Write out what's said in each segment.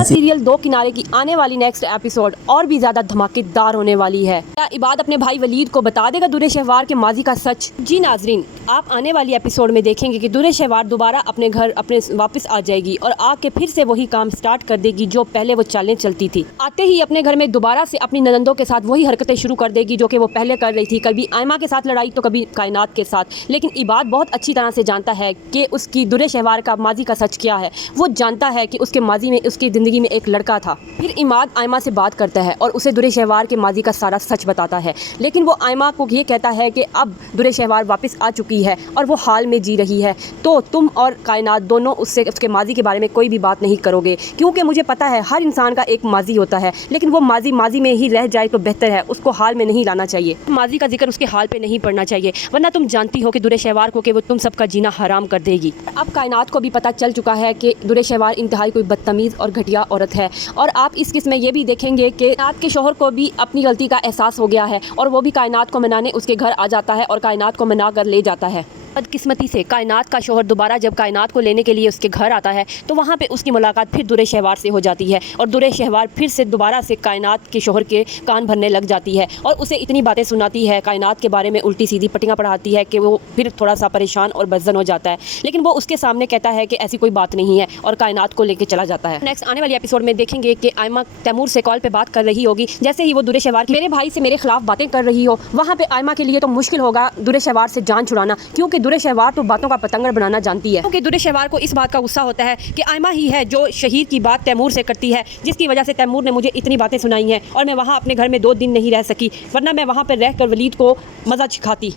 Drama serial दो किनारे की आने वाली नेक्स्ट एपिसोड और भी ज्यादा धमाकेदार होने वाली है। क्या इबाद अपने भाई वलीद को बता देगा दुर्रे शहवार के माजी का सच? जी नाजरीन, आप आने वाली एपिसोड में देखेंगे कि दुर्रे शहवार दोबारा अपने घर वापस आ जाएगी और आके फिर से वही काम स्टार्ट कर देगी जो पहले वो चालें चलती थी। आते ही अपने घर में दोबारा से अपनी ननंदों के साथ वही हरकतें शुरू कर देगी जो कि वो पहले कर रही थी, कभी आयमा के साथ लड़ाई तो कभी कायनात के साथ। लेकिन इबाद बहुत अच्छी तरह से जानता है कि उसकी दुर्रे शहवार का माजी का सच क्या है। वो जानता है कि उसके माजी में उसकी ज़िंदगी में एक लड़का था। फिर इमाद आयमा से बात करता है और उसे दुर्रे शहवार के माजी का सारा सच बताता है। लेकिन वो आयमा को ये कहता है कि अब दुर्रे शहवार वापस आ चुकी है और वो हाल में जी रही है, तो तुम और कायनात दोनों उससे उसके माजी के बारे में कोई भी बात नहीं करोगे, क्योंकि मुझे पता है हर इंसान का एक माजी होता है, लेकिन वो माजी में ही रह जाए तो बेहतर है, उसको हाल में नहीं लाना चाहिए। माजी का जिक्र उसके हाल पे नहीं पड़ना चाहिए, वरना तुम जानती हो कि दुर्रे शहवार को कि वो तुम सबका जीना हराम कर देगी। अब कायनात को भी पता चल चुका है कि दुर्रे शहवार इंतहाई कोई बदतमीज़ और घटिया औरत है। और आप इस किस्म में ये भी देखेंगे कि कायनात के शोहर को भी अपनी गलती का एहसास हो गया है और वो भी कायनात को मनाने उसके घर आ जाता है और कायनात को मना कर ले जाता है। बदकिस्मती से कायनात का शोहर दोबारा जब कायनात को लेने के लिए उसके घर आता है तो वहाँ पे उसकी मुलाकात फिर दुर्रे शहवार से हो जाती है और दुर्रे शहवार फिर से दोबारा से कायनात के शोहर के कान भरने लग जाती है और उसे इतनी बातें सुनाती है, कायनात के बारे में उल्टी सीधी पट्टियाँ पढ़ाती है कि वो फिर थोड़ा सा परेशान और बदजन हो जाता है। लेकिन वो उसके सामने कहता है कि ऐसी कोई बात नहीं है और कायनात को लेकर चला जाता है। नेक्स्ट आने वाली एपिसोड में देखेंगे कि आयमा तैमूर से कॉल पर बात कर रही होगी। जैसे ही वो दुर्रे शहवार मेरे भाई से मेरे खिलाफ बातें कर रही हो, वहाँ पर आयमा के लिए तो मुश्किल होगा दुर्रे शहवार से जान छुड़ाना, क्योंकि दुर्रे शहवार तो बातों का पतंगर बनाना जानती है। क्योंकि दुर्रे शहवार को इस बात का गुस्सा होता है कि आयमा ही है जो शहीद की बात तैमूर से करती है, जिसकी वजह से तैमूर ने मुझे इतनी बातें सुनाई हैं और मैं वहाँ अपने घर में 2 दिन नहीं रह सकी, वरना मैं वहाँ पर रहकर वलीद को मज़ा सिखाती।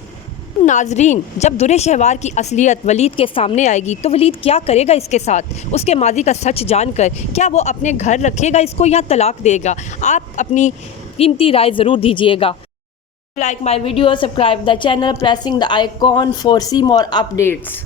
नाजरीन, जब दुर्रे शहवार की असलियत वलीद के सामने आएगी तो वलीद क्या करेगा इसके साथ? उसके माजी का सच जानकर क्या वो अपने घर रखेगा इसको या तलाक देगा? आप अपनी कीमती राय ज़रूर दीजिएगा। Like my video, subscribe the channel, pressing the icon for see more updates.